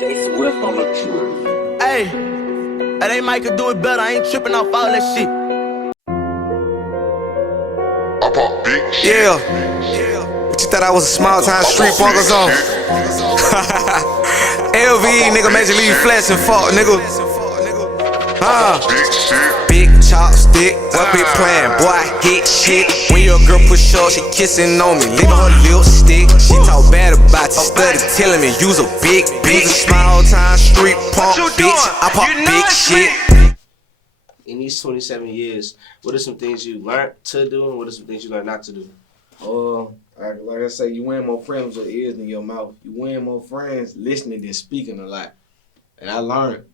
Hey, they might could do it better. I ain't tripping off all that shit. I pop big shit. Yeah. But you thought I was a small time street walker zone? LV, nigga, Major League Flex and fuck, nigga. Big shit. Big chopstick, what be playing? Boy, I hit shit. When your girl push up, she kissing on me, leaving her lipstick. She talk bad about you, study telling me you's a big bitch. Small time street punk bitch. I pop big shit. In these 27 years, what are some things you learned to do and what are some things you learned not to do? Like I say, you win more friends with your ears than your mouth. You win more friends listening than speaking a lot. And I learned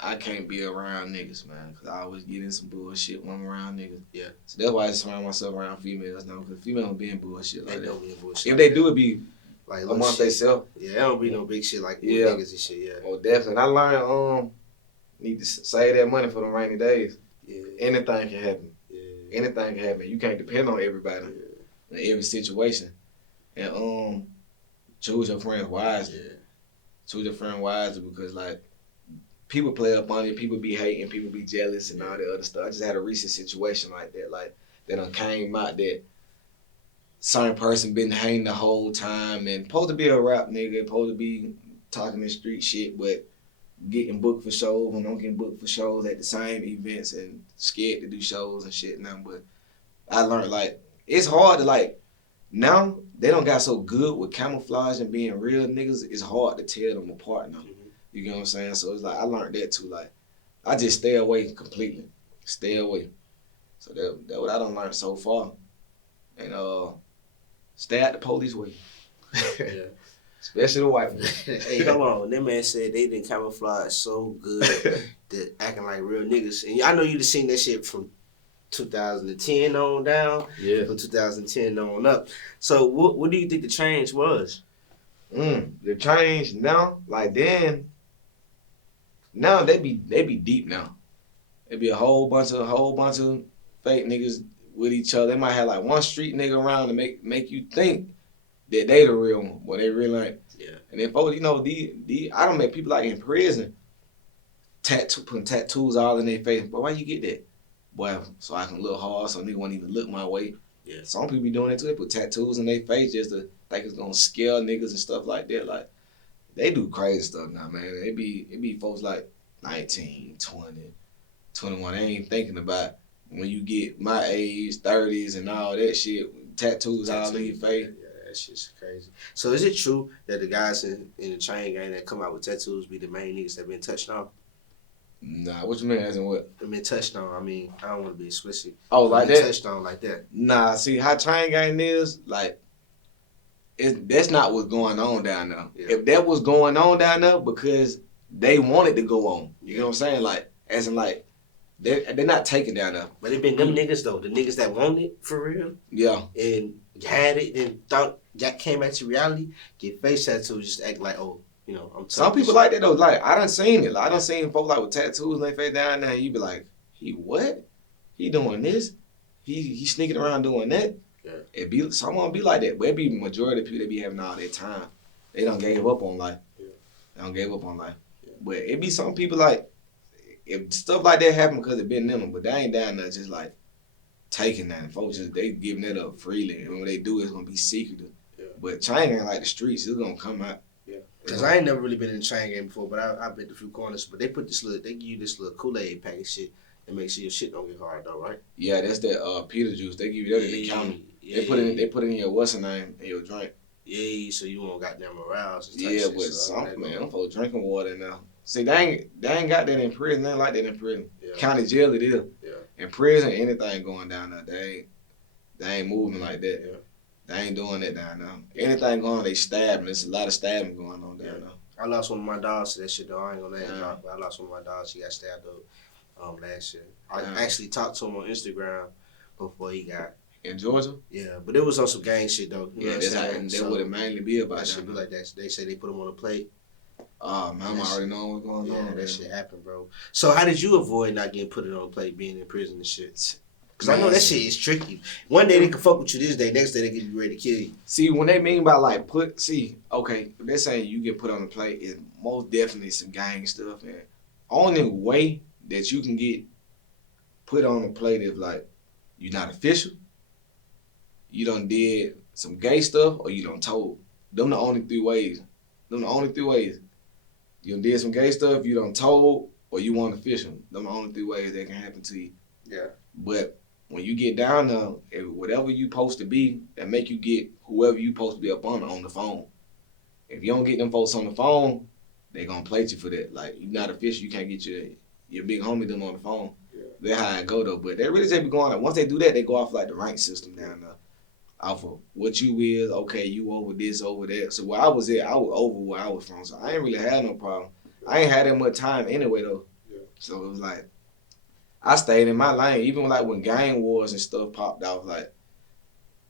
I can't be around niggas, man, because I always get in some bullshit when I'm around niggas. Yeah. So that's why I surround myself around females now, because females don't be in bullshit like They that. don't be in bullshit. If like they that. do, it be like amongst shit. themselves. Yeah, there don't be no big shit like Yeah. niggas and shit, yeah. Oh, definitely. And I learned, need to save that money for the rainy days. Yeah. Anything can happen. Yeah. Anything can happen. You can't depend on everybody in every situation. And choose your friends wisely. Yeah. Choose your friend wisely because like people play up on it, people be hating, people be jealous and all that other stuff. I just had a recent situation like that, like that done came out that certain person been hating the whole time and supposed to be a rap nigga, supposed to be talking this street shit, but getting booked for shows and don't get booked for shows at the same events and scared to do shows and shit now. But I learned like it's hard to like now they don't got so good with camouflage and being real niggas. It's hard to tell them apart now. You get what I'm saying? So it's like I learned that too. Like I just stay away completely. Stay away. So that what I done learned so far. And stay out the police way. Yeah. Especially the white ones. Hey, hold on. That man said they didn't camouflage so good that acting like real niggas. And I know you just seen that shit from 2010 on down. Yeah. From 2010 on up. So what do you think the change was? The change now, like then, now they be deep now. It be a whole bunch of fake niggas with each other. They might have like one street nigga around to make you think that they the real one, but they really ain't. Yeah. And then folks, you know, I don't make people like in prison putting tattoos all in their face. But why you get that? Boy, so I can look hard, so nigga won't even look my way. Yeah. Some people be doing that too. They put tattoos in their face just to think it's gonna scare niggas and stuff like that. Like they do crazy stuff now, man. It be folks like 19, 20, 21. They ain't thinking about when you get my age, 30s and all that shit, tattoos all in your face. Yeah, that shit's crazy. So is it true that the guys in the chain gang that come out with tattoos be the main niggas that been touched on? Nah, what you mean as in what? They been touched on. I mean, I don't want to be explicit. Oh, like Been that? touched on like that. Nah, see how chain gang is, like, that's not what's going on down there. Yeah. If that was going on down there, because they wanted to go on. You know what I'm saying? Like, as in like, they're not taking down there. But it been them niggas though, the niggas that wanted it for real Yeah. and had it and thought that came back to reality, get face tattoos, just act like, oh, you know, I'm Some people like that though. Like I done seen it. Like, I done seen folks like with tattoos and they face down there. And you be like, he what? He doing this? He sneaking around doing that? Yeah. It be someone be like that, but it be majority of people that be having all their time. They done gave up on life. Yeah. They done gave up on life. Yeah. But it be some people like if stuff like that happen because it been them, but they ain't down there just like taking that. And folks just they giving it up freely, and when they do, it's gonna be secretive. Yeah. But China ain't like the streets. It's gonna come out. Cause I ain't never really been in the chain game before, but I've been to a few corners. But they give you this little Kool-Aid packet shit and make sure your shit don't get hard though, right? Yeah, that's that Peter juice. They give you that at the counter. Yeah, They put it in your what's the name in your drink. Yeah, so you won't goddamn arouse. Yeah, but some man, I'm for drinking water now. See, they ain't got that in prison. They ain't like that in prison. Yeah. County jail it is. Yeah. In prison, anything going down there, they ain't moving like that. Yeah. They ain't doing that down there. Anything going on, they stabbing. There's a lot of stabbing going on down there. I lost one of my dogs to that shit though. I ain't gonna name drop, but I lost one of my dogs. She got stabbed up last year. I actually talked to him on Instagram before he got. In Georgia? Yeah, but it was on some gang shit though. You know Yeah, what that would it mainly be about. That shit be like that. They say they put him on a plate. Oh man, I'm already knowing what's going on. That shit happened, bro. So how did you avoid not getting put it on a plate, being in prison and shit? Cause I know that shit is tricky. One day they can fuck with you this day, next day they can be ready to kill you. See, when they mean by like okay, if they're saying you get put on the plate, it's most definitely some gang stuff, man. Only way that you can get put on the plate is like you're not official, you done did some gay stuff, or you done told. Them the only three ways. You done did some gay stuff, you done told, or you want official. Them the only three ways that can happen to you. Yeah. But when you get down there, whatever you supposed to be, that make you get whoever you supposed to be up on the phone. If you don't get them folks on the phone, they gonna plate you for that. Like, you not official, you can't get your big homie them on the phone. Yeah. That's how it go though. But they really just be going, once they do that, they go off like the rank system down there. Off of what you is, okay, you over this, over that. So where I was at, I was over where I was from. So I ain't really had no problem. I ain't had that much time anyway though. Yeah. So it was like, I stayed in my lane. Even like when gang wars and stuff popped off, like,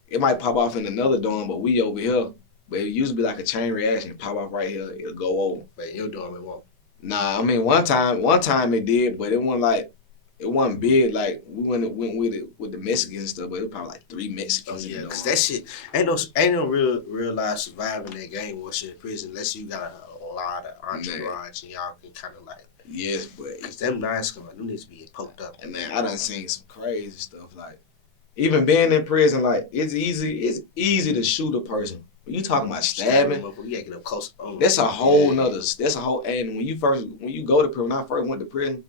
it might pop off in another dorm, but we over here. But it used to be like a chain reaction. Pop off right here, it'll go over. But in your dorm it won't. Nah, I mean one time it did, but it wasn't big. Like we went with it with the Mexicans and stuff, but it was probably like 3 Mexicans. Oh yeah, cause that shit ain't no real life surviving that gang war shit in prison unless you got a lot of entourage and y'all can kind of like. Yes, but cause them nice come them needs to be poked up. And man, I done seen some crazy stuff. Like even being in prison, like it's easy to shoot a person. When you talking about stabbing, you gotta get up close. That's a whole nother. That's a whole. And when you go to prison, when I first went to prison,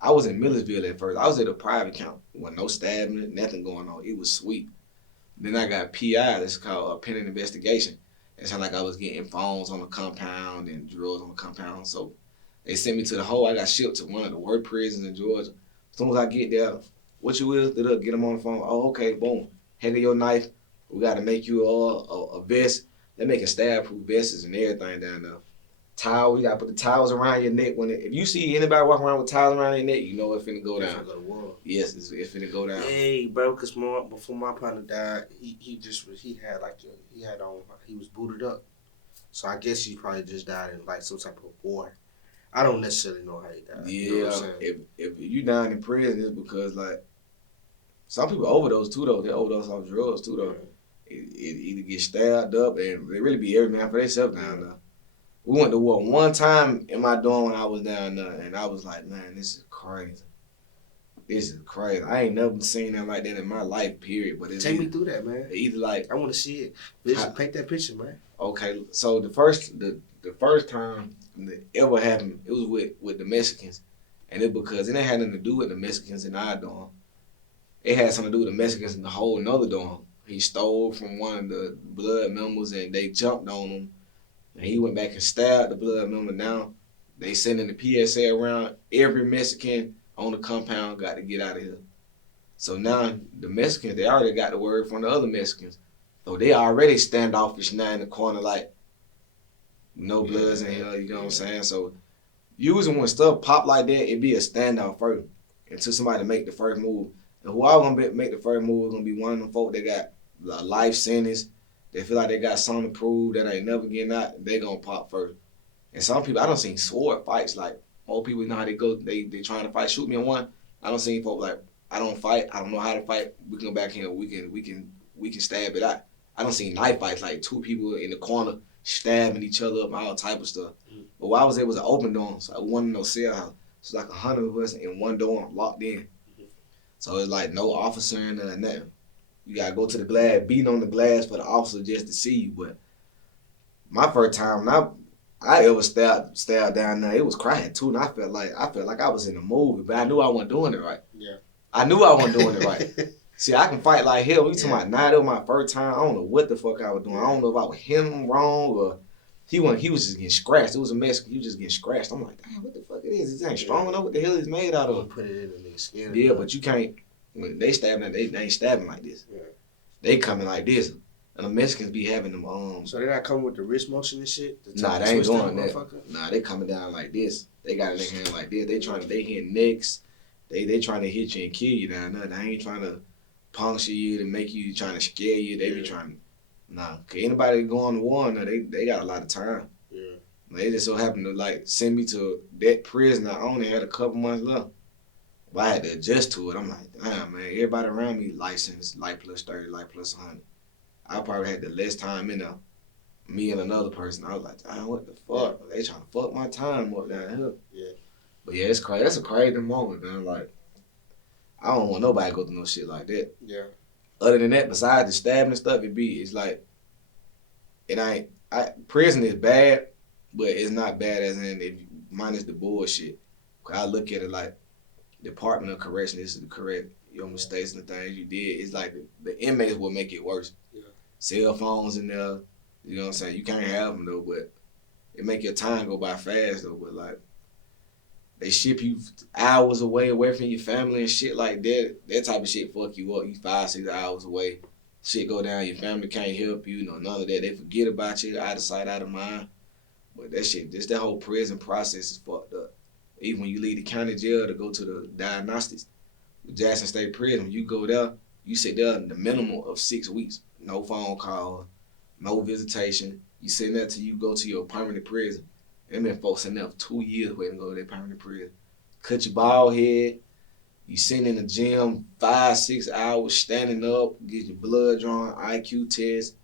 I was in Millersville at first. I was at a private camp. There wasn't no stabbing, nothing going on. It was sweet. Then I got PI. That's called a pending investigation. It sounded like I was getting phones on the compound and drugs on the compound. So they sent me to the hole. I got shipped to one of the worst prisons in Georgia. As soon as I get there, what you will, get them on the phone. Oh, okay, boom. Hand me your knife. We got to make you a vest. They're making stab-proof vests and everything down there. Towel, you got to put the towels around your neck. If you see anybody walking around with towels around their neck, you know it's finna go down. It's finna go to war. Yes, it's finna go down. Hey, bro, because before my partner died, he was booted up. So I guess he probably just died in like some type of war. I don't necessarily know how he died. Yeah, you know what I'm saying? if you dying in prison, it's because like some people overdose too though. They overdose off drugs too though. Yeah. It either get stabbed up and they really be every man for themselves down there. We went to war one time in my dorm when I was down there, and I was like, man, this is crazy. This is crazy. I ain't never seen that like that in my life, period. But take me through that, man. Either like I want to see it. Paint that picture, man. Okay, so the first time that ever happened, it was with the Mexicans, and it because it ain't had nothing to do with the Mexicans in our dorm. It had something to do with the Mexicans in the whole another dorm. He stole from one of the blood members, and they jumped on him. And he went back and stabbed the blood member. Now they sending the PSA around. Every Mexican on the compound got to get out of here. So now the Mexicans, they already got the word from the other Mexicans. So they already standoffish now in the corner like no bloods in here, you know what I'm saying? So usually when stuff pop like that, it be a standoff first until somebody make the first move. And who I gonna make the first move is gonna be one of them folk that got a life sentence. They feel like they got something to prove that ain't never getting out. They gonna pop first. And some people, I done seen sword fights. Like old people, you know how they go. They trying to fight. Shoot me in one. I don't see folks like I don't fight. I don't know how to fight. We can go back here. We can stab it out. I don't see knife fights like 2 people in the corner stabbing each other up, all type of stuff. But while I was there, it was an open dorm. So I wasn't no cell house. So like 100 of us in one dorm locked in. So it's like no officer and nothing. You gotta go to the glass, beating on the glass for the officer just to see you. But my first time, when I ever stabbed down there, it was crying too, and I felt like I was in a movie, but I knew I wasn't doing it right. Yeah. I knew I wasn't doing it right. See, I can fight like hell. We talking about that was my first time. I don't know what the fuck I was doing. I don't know if I was hitting him wrong or he was just getting scratched. It was a mess. He was just getting scratched. I'm like, damn, what the fuck it is? This ain't strong enough. What the hell is made out of? Put it in the nigga's skin. Yeah, but you can't. When they stabbing, they ain't stabbing like this. Yeah. They coming like this. And the Mexicans be having them So they not coming with the wrist motion and shit? Nah, they ain't doing that. Nah, they coming down like this. They got it in their hand like this. They hit necks. They trying to hit you and kill you down there. They ain't trying to puncture you to make you trying to scare you. They be trying to cause anybody go on the war now, they got a lot of time. Yeah. They just so happen to like send me to that prison. I only had a couple months left. But I had to adjust to it. I'm like, damn, man, everybody around me licensed, light plus 30, light plus 100. I probably had the less time in there. Me and another person, I was like, damn, what the fuck? They trying to fuck my time up down here. Yeah. But yeah, it's crazy. That's a crazy moment, man. Like, I don't want nobody to go through no shit like that. Yeah. Other than that, besides the stabbing and stuff, it's like, prison is bad, but it's not bad as in minus the bullshit. I look at it like Department of Correction, this is the correct your mistakes and the things you did. It's like the inmates will make it worse. Yeah. Cell phones in there, you know what I'm saying? You can't have them though, but it make your time go by fast though. But like, they ship you hours away from your family and shit like that. That type of shit fuck you up. You 5-6 hours away. Shit go down, your family can't help you, none of that. They forget about you, out of sight, out of mind. But that shit, just that whole prison process is fucked up. Even when you leave the county jail to go to the diagnostics, the Jackson State Prison, when you go there, you sit there the minimum of 6 weeks. No phone call, no visitation. You sit there till you go to your permanent prison. Them been folks in there for 2 years waiting to go to their permanent prison. Cut your bald head. You sitting in the gym 5-6 hours, standing up, get your blood drawn, IQ test,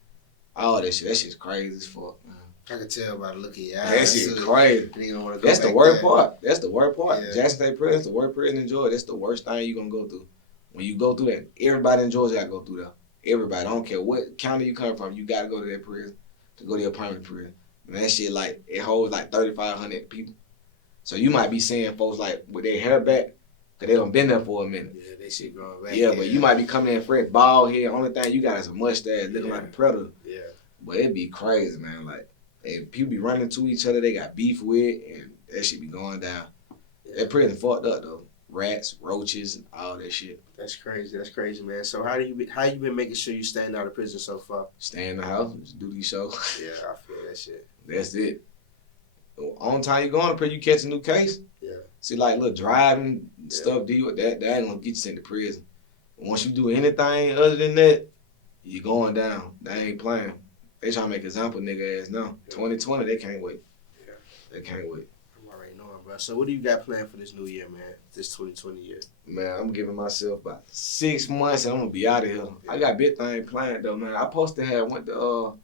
all that shit. That shit's crazy as fuck, man. I can tell by the look of your eyes. That shit crazy. That's the worst part. That's the worst part. Yeah. Jackson State Prison, that's the worst prison in Georgia. That's the worst thing you're gonna go through. When you go through that, everybody in Georgia gotta go through that. Everybody. I don't care what county you come from, you gotta go to that prison to go to your permanent prison. And that shit like it holds like 3,500 people. So you might be seeing folks like with their hair back, cause they done been there for a minute. Yeah, that shit growing back. Yeah, but you might be coming in fresh, bald head. Only thing you got is a mustache, looking like a predator. Yeah. But it'd be crazy, man. Like, and people be running to each other they got beef with, and that shit be going down. That prison fucked up though. Rats, roaches, and all that shit. That's crazy, man. So how you been making sure you staying out of prison so far? Stay in the house, just do these shows. Yeah, I feel that shit. That's it. On time you going to prison, you catch a new case. Yeah. See, like, look, driving stuff, deal with that ain't gonna get you sent to prison. Once you do anything other than that, you going down. They ain't playing. They trying to make example nigga ass now. 2020, they can't wait. Yeah. They can't wait. I'm already knowing, bro. So what do you got planned for this new year, man? This 2020 year? Man, I'm giving myself about 6 months and I'm gonna be out of here. Yeah. I got big thing planned though, man. I went to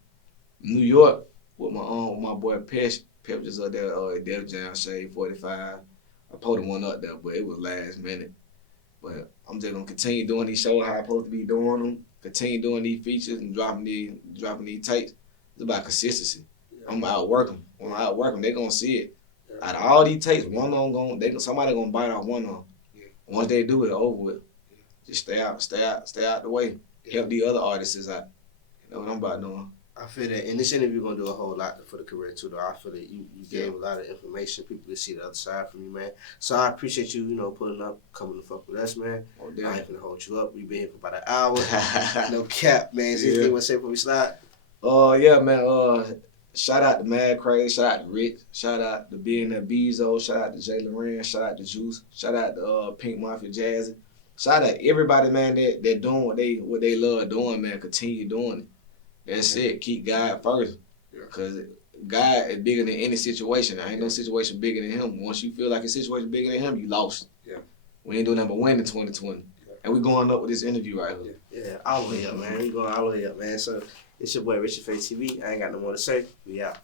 New York with my boy Pep. Pep just up there at Def Jam, Shade 45. I pulled one up there, but it was last minute. But I'm just gonna continue doing these shows how I'm supposed to be doing them. Continue doing these features and dropping these tapes. It's about consistency. Yeah. I'm gonna outwork them. When I outwork them, they gonna see it. Yeah. Out of all these tapes, one of them somebody gonna bite off one of them. Yeah. Once they do it, over with. Yeah. Just stay out the way. Yeah. Help the other artists out. You know what I'm about doing. I feel that in this interview, we're going to do a whole lot for the career, too, though. I feel that you gave a lot of information. People can see the other side from you, man. So I appreciate you, pulling up, coming to fuck with us, man. I ain't going to hold you up. We've been here for about an hour. No cap, man. Is anything you want to say before we slide? Yeah, man. Shout out to Mad Crazy. Shout out to Rich. Shout out to Billionaire Bezo. Shout out to Jay Loren. Shout out to Juice. Shout out to Pink Mafia Jazzy. Shout out to everybody, man, that doing what they love doing, man. Continue doing it. That's it. Keep God first. Because God is bigger than any situation. There ain't no situation bigger than him. Once you feel like a situation bigger than him, you lost. Yeah. We ain't doing nothing but win in 2020. Yeah. And we going up with this interview right here. Yeah, all the way up, man. We going all the way up, man. So it's your boy Richard Face TV. I ain't got no more to say. We out.